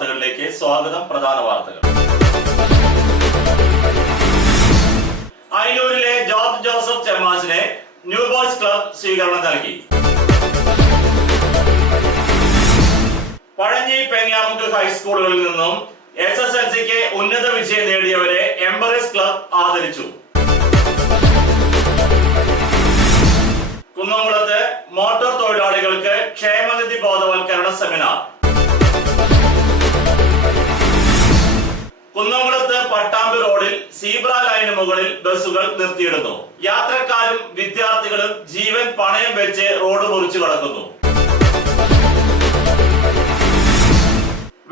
വാർത്തകളിലേക്ക് സ്വാഗതം. പ്രധാന വാർത്തകൾ. അയനൂരിലെ ജോർജ് ജോസഫ് ചെമ്മാസിനെ ന്യൂ ബോയ്സ് ക്ലബ് സ്വീകരണം നൽകി. പഴഞ്ഞി പെങ്ങാമുക്ക് ഹൈസ്കൂളുകളിൽ നിന്നും SSLCക്ക് ഉന്നത വിജയം നേടിയവരെ എംബറേസ് ക്ലബ് ആദരിച്ചു. കുന്നംകുളത്ത് മോട്ടോർ തൊഴിലാളികൾക്ക് ക്ഷേമനിധി ബോധവൽക്കരണ സെമിനാർ. കുന്നംകുളത്ത് പട്ടാമ്പി റോഡിൽ സീബ്ര ലൈന് മുകളിൽ ബസ്സുകൾ നിർത്തിയിടുന്നു. യാത്രക്കാരും വിദ്യാർത്ഥികളും ജീവൻ പണയം വെച്ച് റോഡ് മുറിച്ചു കടക്കുന്നു.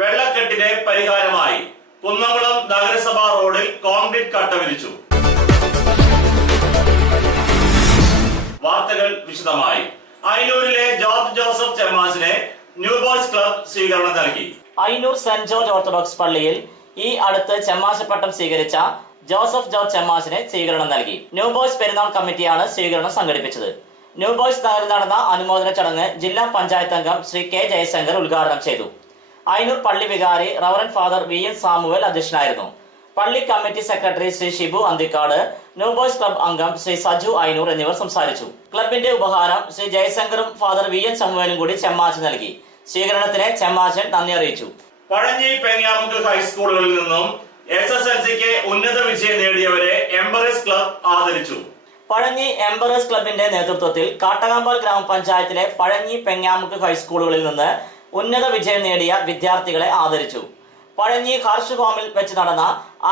വെള്ളക്കെട്ടിന് പരിഹാരമായി കുന്നംകുളം നഗരസഭാ റോഡിൽ കോൺക്രീറ്റ് കട്ട വിരിച്ചു. വാർത്തകൾ വിശദമായി. അയനൂരിലെ ജോർജ് ജോസഫ് ചെമ്മാസിനെ ന്യൂ ബോയ്സ് ക്ലബ് സ്വീകരണം നൽകി. അയനൂർ സെന്റ് ജോർജ് ഓർത്തഡോക്സ് പള്ളിയിൽ ഈ അടുത്ത് ചെമ്മാശപ്പട്ടം സ്വീകരിച്ച ജോസഫ് ജോർജ് ചെമ്മാസിനെ സ്വീകരണം നൽകി. ന്യൂ ബോയ്സ് പെരുന്നാൾ കമ്മിറ്റിയാണ് സ്വീകരണം സംഘടിപ്പിച്ചത്. ന്യൂ ബോയ്സ് നഗറിൽ നടന്ന അനുമോദന ചടങ്ങ് ജില്ലാ പഞ്ചായത്ത് അംഗം ശ്രീ K ജയശങ്കർ ഉദ്ഘാടനം ചെയ്തു. അയനൂർ പള്ളി വികാരി റവറന്റ് ഫാദർ VN സാമുവൽ അധ്യക്ഷനായിരുന്നു. പള്ളി committee secretary Shri Shibu Anthikad, new Boys club അംഗം ശ്രീ സജു അയനൂർ എന്നിവർ സംസാരിച്ചു. ക്ലബിന്റെ ഉപഹാരം ശ്രീ ജയശങ്കറും ഫാദർ VN സാമുവലും കൂടി ചെമ്മാച്ചൻ നൽകി. സ്വീകരണത്തിന് ചെമ്മാച്ചൻ നന്ദി അറിയിച്ചു. പഴഞ്ഞി പെങ്ങാമുക്ക് ഹൈസ്കൂളുകളിൽ നിന്നും SSLCക്ക് ഉന്നത വിജയം നേടിയവരെ എംബറേസ് ക്ലബ് ആദരിച്ചു. പഴഞ്ഞി എംബറേസ് ക്ലബിന്റെ നേതൃത്വത്തിൽ കാട്ടകാമ്പാൽ ഗ്രാമപഞ്ചായത്തിലെ പഴഞ്ഞി പെങ്ങാമുക്ക് ഹൈസ്കൂളുകളിൽ നിന്ന് ഉന്നത വിജയം നേടിയ വിദ്യാർത്ഥികളെ ആദരിച്ചു. പഴഞ്ഞി ഹർഷ് ഹോമിൽ വെച്ച് നടന്ന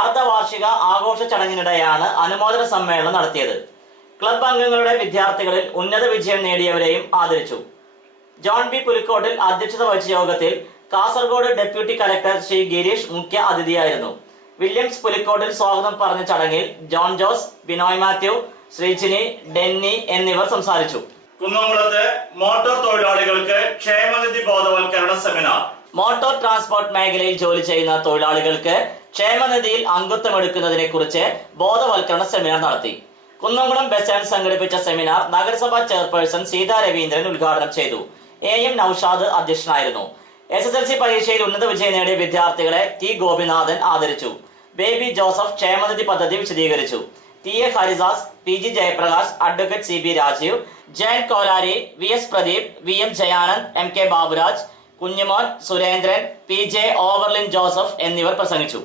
അർദ്ധവാർഷിക ആഘോഷ ചടങ്ങിനിടെയാണ് അനുമോദന സമ്മേളനം നടത്തിയത്. ക്ലബ് അംഗങ്ങളുടെ വിദ്യാർത്ഥികളിൽ ഉന്നത വിജയം നേടിയവരെയും ആദരിച്ചു. ജോൺ B പുലിക്കോട്ടിൽ അധ്യക്ഷത വഹിച്ച യോഗത്തിൽ കാസർഗോഡ് ഡെപ്യൂട്ടി കലക്ടർ ശ്രീ ഗിരീഷ് മുഖ്യ അതിഥിയായിരുന്നു. വില്യംസ് പുലിക്കോട്ടിൽ സ്വാഗതം പറഞ്ഞ ചടങ്ങിൽ ജോൺ ജോസ്, ബിനോയ് മാത്യു, ശ്രീജിനി, ഡെന്നി എന്നിവർ സംസാരിച്ചു. കുന്നംകുളത്ത് മോട്ടോർ തൊഴിലാളികൾക്ക് ക്ഷേമനിധി ബോധവൽക്കരണ സെമിനാർ. മോട്ടോർ ട്രാൻസ്പോർട്ട് മേഖലയിൽ ജോലി ചെയ്യുന്ന തൊഴിലാളികൾക്ക് ക്ഷേമനിധിയിൽ അംഗത്വമെടുക്കുന്നതിനെ കുറിച്ച് ബോധവൽക്കരണ സെമിനാർ നടത്തി. കുന്നംകുളം ബസ് സ്റ്റാൻഡ് സംഘടിപ്പിച്ച സെമിനാർ നഗരസഭാ ചെയർപേഴ്സൺ സീതാ രവീന്ദ്രൻ ഉദ്ഘാടനം ചെയ്തു. AM നൌഷാദ് അധ്യക്ഷനായിരുന്നു. SSLC പരീക്ഷയിൽ ഉന്നത വിജയം നേടിയ വിദ്യാർത്ഥികളെ T ഗോപിനാഥൻ ആദരിച്ചു. ബേബി ജോസഫ് ക്ഷേമനിധി പദ്ധതി വിശദീകരിച്ചു. TA Haridas, PG Jayaprakash, advocate CB Rajeev, Jayan Kolari, VS Pradeep, VM Jayanand, MK Baburaj, Kunjumon, Surendran, PJ Overlin Joseph എന്നിവർ പ്രസംഗിച്ചു.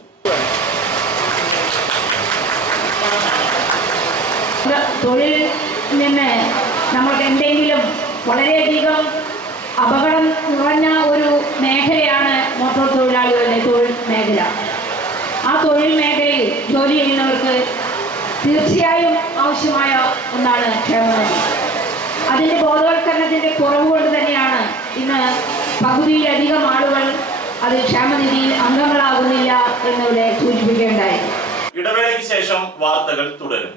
തൊഴിൽ നിന്ന് നമുക്ക് എന്തെങ്കിലും വളരെയധികം അപകടം നിറഞ്ഞ ഒരു മേഖലയാണ് മോട്ടോർ തൊഴിലാളികളുടെ തൊഴിൽ മേഖല. ആ തൊഴിൽ മേഖലയിൽ ജോലി ചെയ്യുന്നവർക്ക് തീർച്ചയായും ആവശ്യമായ ഒന്നാണ് ക്ഷേമനിധി. അതിൻ്റെ ബോധവൽക്കരണത്തിൻ്റെ കുറവ് കൊണ്ട് തന്നെയാണ് ഇന്ന് പകുതിയിലധികം ആളുകൾ അത് ക്ഷേമനിധിയിൽ അംഗങ്ങളാകുന്നില്ല എന്നിവിടെ സൂചിപ്പിക്കുകയുണ്ടായി. ഇടവേളയ്ക്ക് ശേഷം വാർത്തകൾ തുടരും.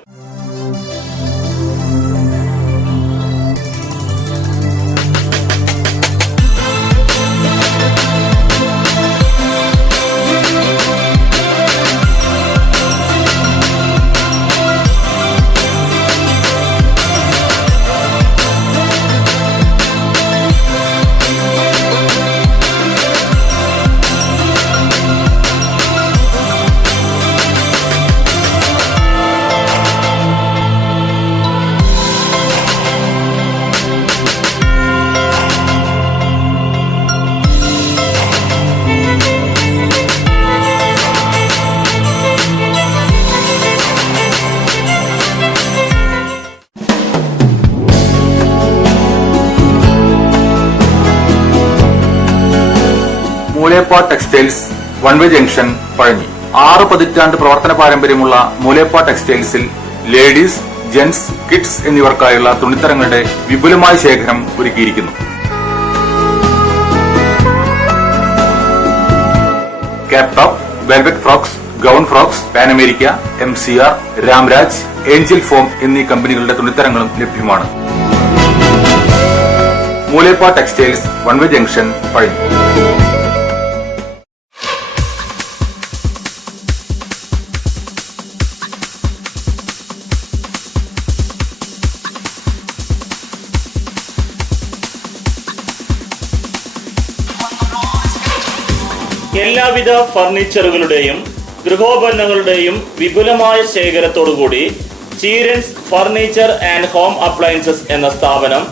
Moolepa textiles one way junction Pazhanji. 6 പതിറ്റാണ്ട് പ്രവർത്തന പാരമ്പര്യമുള്ള മൂലേപ്പ ടെക്സ്റ്റൈൽസിൽ ലേഡീസ്, ജെന്റ്സ്, കിഡ്സ് എന്നിവർക്കായുള്ള തുണിത്തരങ്ങളുടെ വിപുലമായ ശേഖരം ഒരുക്കിയിരിക്കുന്നു. Cap top, velvet frocks, gown frocks, Pan America, MCR, Ramraj, Angel form എന്നീ കമ്പനികളുടെ തുണിത്തരങ്ങളും ലഭ്യമാണ്. Moolepa textiles one way junction Pazhanji. എല്ലാവിധ ഫർണിച്ചറുകളുടെയും ഗൃഹോപകരണങ്ങളുടെയും വിപുലമായ ശേഖരത്തോടുകൂടി Cheerans furniture and home appliances എന്ന സ്ഥാപനം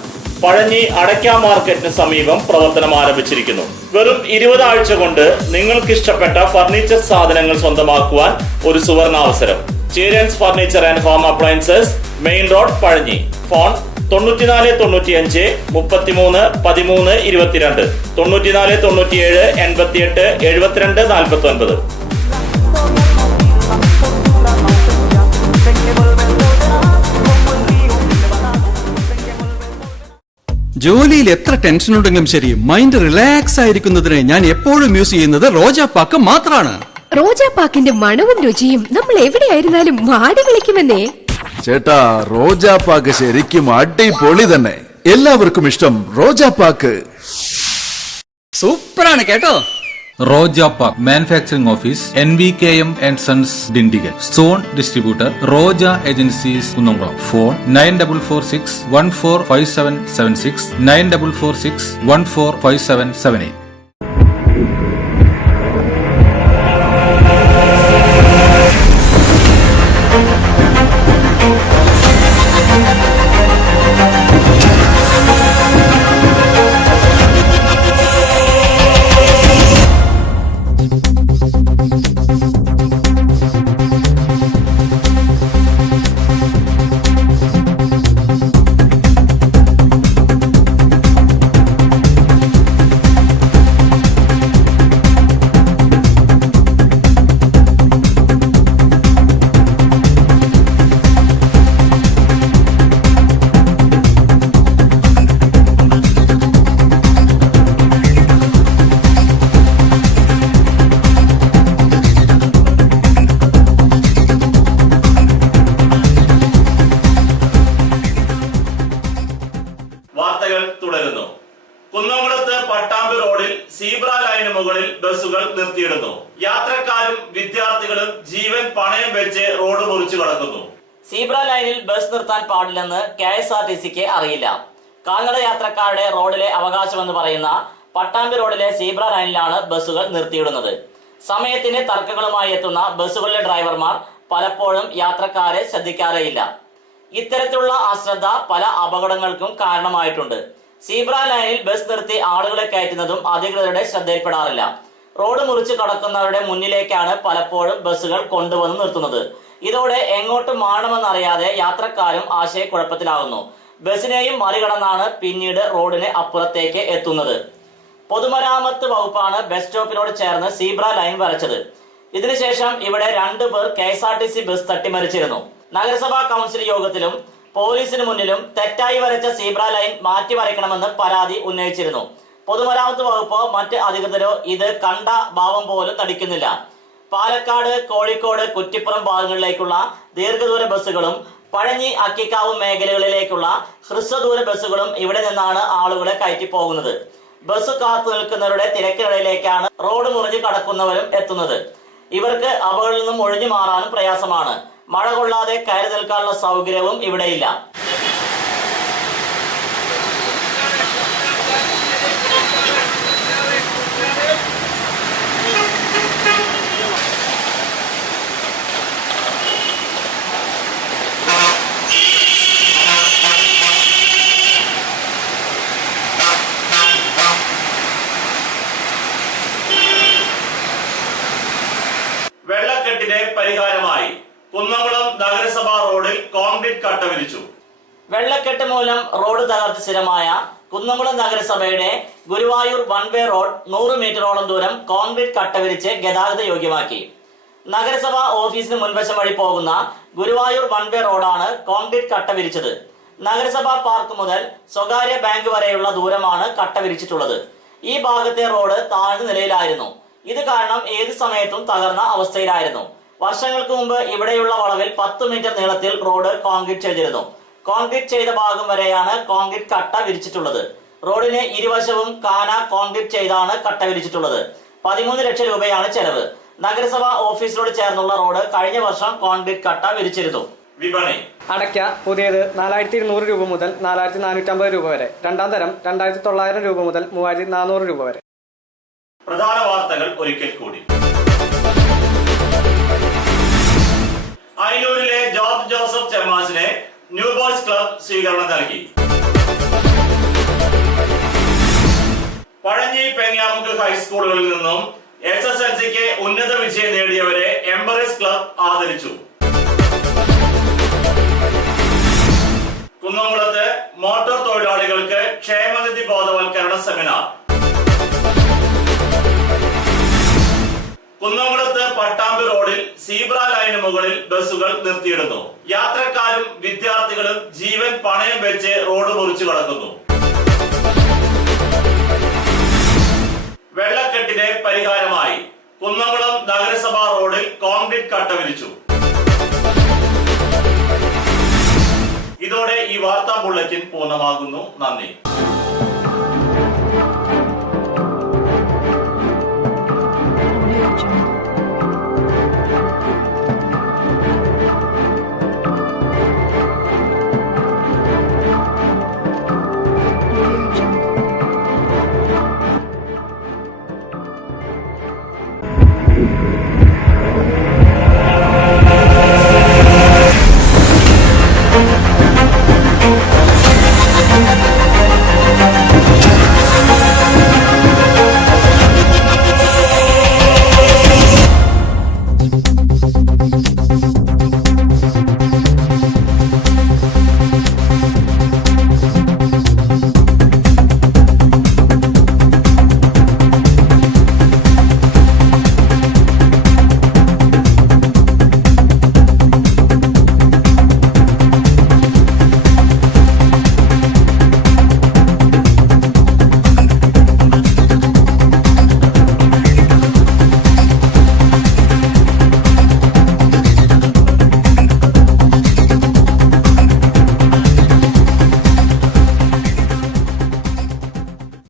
പഴഞ്ഞി അടയ്ക്ക മാർക്കറ്റിന് സമീപം പ്രവർത്തനം ആരംഭിച്ചിരിക്കുന്നു. വെറും 20 ആഴ്ച കൊണ്ട് നിങ്ങൾക്ക് ഇഷ്ടപ്പെട്ട ഫർണിച്ചർ സാധനങ്ങൾ സ്വന്തമാക്കുവാൻ ഒരു സുവർണാവസരം. Cheerans furniture and home appliances, main road, Pazhanji. Phone 94 95 33 13 22 94 97 88 72 49. ജോലിയിൽ എത്ര ടെൻഷൻ ഉണ്ടെങ്കിലും ശരി, മൈൻഡ് റിലാക്സ് ആയിരിക്കുന്നതിന് ഞാൻ എപ്പോഴും യൂസ് ചെയ്യുന്നത് റോജാപ്പാക്ക് മാത്രമാണ്. റോജാപ്പാക്കിന്റെ മണവും രുചിയും നമ്മൾ എവിടെയായിരുന്നാലും വാടി വിളിക്കുമെന്നേ. ചേട്ടാ, റോജാപ്പാക്ക് ശരിക്കും അടിപൊളി തന്നെ. എല്ലാവർക്കും ഇഷ്ടം റോജാപ്പാക്ക്. സൂപ്പറാണ് കേട്ടോ. Rojapak Manufacturing Office, NVKM and Sons, Dindigul. Zone Distributor, Roja Agencies, Kunnamkulam. Phone 9446 145776 9446 145778. തുടരുന്നു. കുന്നംകുളത്ത് പട്ടാമ്പി റോഡിൽ സീബ്ര ലൈന് മുകളിൽ ബസ്സുകൾ നിർത്തിയിടുന്നു. യാത്രക്കാരും വിദ്യാർത്ഥികളും ജീവൻ പണയം വെച്ച് റോഡ് മുറിച്ചു കടക്കുന്നു. സീബ്ര ലൈനിൽ ബസ് നിർത്താൻ പാടില്ലെന്ന് KSRTCക്ക് അറിയില്ല. കാൽനട യാത്രക്കാരുടെ റോഡിലെ അവകാശമെന്ന് പറയുന്ന പട്ടാമ്പി റോഡിലെ സീബ്ര ലൈനിലാണ് ബസ്സുകൾ നിർത്തിയിടുന്നത്. സമയത്തിന് തർക്കങ്ങളുമായി എത്തുന്ന ബസ്സുകളിലെ ഡ്രൈവർമാർ പലപ്പോഴും യാത്രക്കാരെ ശ്രദ്ധിക്കാറേയില്ല. ഇത്തരത്തിലുള്ള അശ്രദ്ധ പല അപകടങ്ങൾക്കും കാരണമായിട്ടുണ്ട്. സീബ്ര ലൈനിൽ ബസ് നിർത്തി ആളുകളെ കയറ്റുന്നതും അധികൃതരുടെ ശ്രദ്ധയിൽപ്പെടാറില്ല. റോഡ് മുറിച്ച് കടക്കുന്നവരുടെ മുന്നിലേക്കാണ് പലപ്പോഴും ബസ്സുകൾ കൊണ്ടുവന്ന് നിർത്തുന്നത്. ഇതോടെ എങ്ങോട്ട് മാറണമെന്നറിയാതെ യാത്രക്കാരും ആശയക്കുഴപ്പത്തിലാകുന്നു. ബസ്സിനെയും മറികടന്നാണ് പിന്നീട് റോഡിന് അപ്പുറത്തേക്ക് എത്തുന്നത്. പൊതുമരാമത്ത് വകുപ്പാണ് ബസ് സ്റ്റോപ്പിനോട് ചേർന്ന് സീബ്ര ലൈൻ വരച്ചത്. ഇതിനുശേഷം ഇവിടെ 2 പേർ KSRTC ബസ് തട്ടിമറിച്ചിരുന്നു. നഗരസഭാ കൗൺസിൽ യോഗത്തിലും പോലീസിന് മുന്നിലും തെറ്റായി വരച്ച സീബ്ര ലൈൻ മാറ്റി വരയ്ക്കണമെന്ന് പരാതി ഉന്നയിച്ചിരുന്നു. പൊതുമരാമത്ത് വകുപ്പോ മറ്റ് അധികൃതരോ ഇത് കണ്ട ഭാവം പോലും നടിക്കുന്നില്ല. പാലക്കാട്, കോഴിക്കോട്, കുറ്റിപ്പുറം ഭാഗങ്ങളിലേക്കുള്ള ദീർഘദൂര ബസ്സുകളും പഴഞ്ഞി, അക്കിക്കാവ് മേഖലകളിലേക്കുള്ള ഹ്രസ്വദൂര ബസ്സുകളും ഇവിടെ നിന്നാണ് ആളുകളെ കയറ്റി പോകുന്നത്. ബസ് കാത്തു നിൽക്കുന്നവരുടെ തിരക്കിനിടയിലേക്കാണ് റോഡ് മുറിഞ്ഞ് കടക്കുന്നവരും എത്തുന്നത്. ഇവർക്ക് അപകടങ്ങളിൽ നിന്നും ഒഴിഞ്ഞു മാറാനും പ്രയാസമാണ്. മഴ കൊള്ളാതെ കയറി നിൽക്കാനുള്ള സൗകര്യവും ഇവിടെയില്ല. വെള്ളക്കെട്ടിന് പരിഹാരമായി കുന്നംകുളം നഗരസഭാ റോഡിൽ കോൺക്രീറ്റ് കട്ട വിരിച്ചു. വെള്ളക്കെട്ട് മൂലം റോഡ് തകർച്ച സ്ഥിരമായ കുന്നംകുളം നഗരസഭയുടെ ഗുരുവായൂർ വൺ വേ റോഡ് 100 മീറ്ററോളം ദൂരം കോൺക്രീറ്റ് കട്ട വിരിച്ച് ഗതാഗത യോഗ്യമാക്കി. നഗരസഭാ ഓഫീസിന് മുൻവശം വഴി പോകുന്ന ഗുരുവായൂർ വൺ വേ റോഡാണ് കോൺക്രീറ്റ് കട്ട വിരിച്ചത്. നഗരസഭാ പാർക്ക് മുതൽ സ്വകാര്യ ബാങ്ക് വരെയുള്ള ദൂരമാണ് കട്ട വിരിച്ചിട്ടുള്ളത്. ഈ ഭാഗത്തെ റോഡ് താഴ്ന്ന നിലയിലായിരുന്നു. ഇത് കാരണം ഏത് സമയത്തും തകർന്ന അവസ്ഥയിലായിരുന്നു. വർഷങ്ങൾക്ക് മുമ്പ് ഇവിടെയുള്ള വളവിൽ 10 മീറ്റർ നീളത്തിൽ റോഡ് കോൺക്രീറ്റ് ചെയ്തിരുന്നു. കോൺക്രീറ്റ് ചെയ്ത ഭാഗം വരെയാണ് കോൺക്രീറ്റ് കട്ട വിരിച്ചിട്ടുള്ളത്. റോഡിന് ഇരുവശവും കാന കോൺക്രീറ്റ് ചെയ്താണ് കട്ട വിരിച്ചിട്ടുള്ളത്. 13 ലക്ഷം രൂപയാണ് ചെലവ്. നഗരസഭാ ഓഫീസിനോട് ചേർന്നുള്ള റോഡ് കഴിഞ്ഞ വർഷം കോൺക്രീറ്റ് കട്ട വിരിച്ചിരുന്നു. വിപണി: അടയ്ക്ക പുതിയത് 4200 രൂപ മുതൽ 4450 രൂപ വരെ. രണ്ടാം തരം 2900 രൂപ മുതൽ 3400 രൂപ വരെ. പ്രധാന വാർത്തകൾ ഒരിക്കൽ കൂടി. അയനൂരിലെ ജോർജ് ജോസഫ് ചെമ്മാസിനെ ന്യൂ ബോയ്സ് ക്ലബ് സ്വീകരണം നൽകി. പഴഞ്ഞി പെങ്ങാമുക്ക് ഹൈസ്കൂളുകളിൽ നിന്നും SSLCക്ക് ഉന്നത വിജയം നേടിയവരെ എംബറേസ് ക്ലബ് ആദരിച്ചു. കുന്നംകുളത്ത് മോട്ടോർ തൊഴിലാളികൾക്ക് ക്ഷേമനിധി ബോധവൽക്കരണ സെമിനാർ. കുന്നംകുളത്ത് പട്ടാമ്പി റോഡിൽ സീബ്ര ലൈന് മുകളിൽ ബസ്സുകൾ നിർത്തിയിടുന്നു. യാത്രക്കാരും വിദ്യാർത്ഥികളും ജീവൻ പണയം വെച്ച് റോഡ് മുറിച്ചു കടക്കുന്നു. വെള്ളക്കെട്ടിന് പരിഹാരമായി കുന്നംകുളം നഗരസഭാ റോഡിൽ കോൺക്രീറ്റ് കട്ട വിരിച്ചു. ഇതോടെ ഈ വാർത്താ ബുള്ളറ്റിൻ പൂർണ്ണമാകുന്നു. നന്ദി.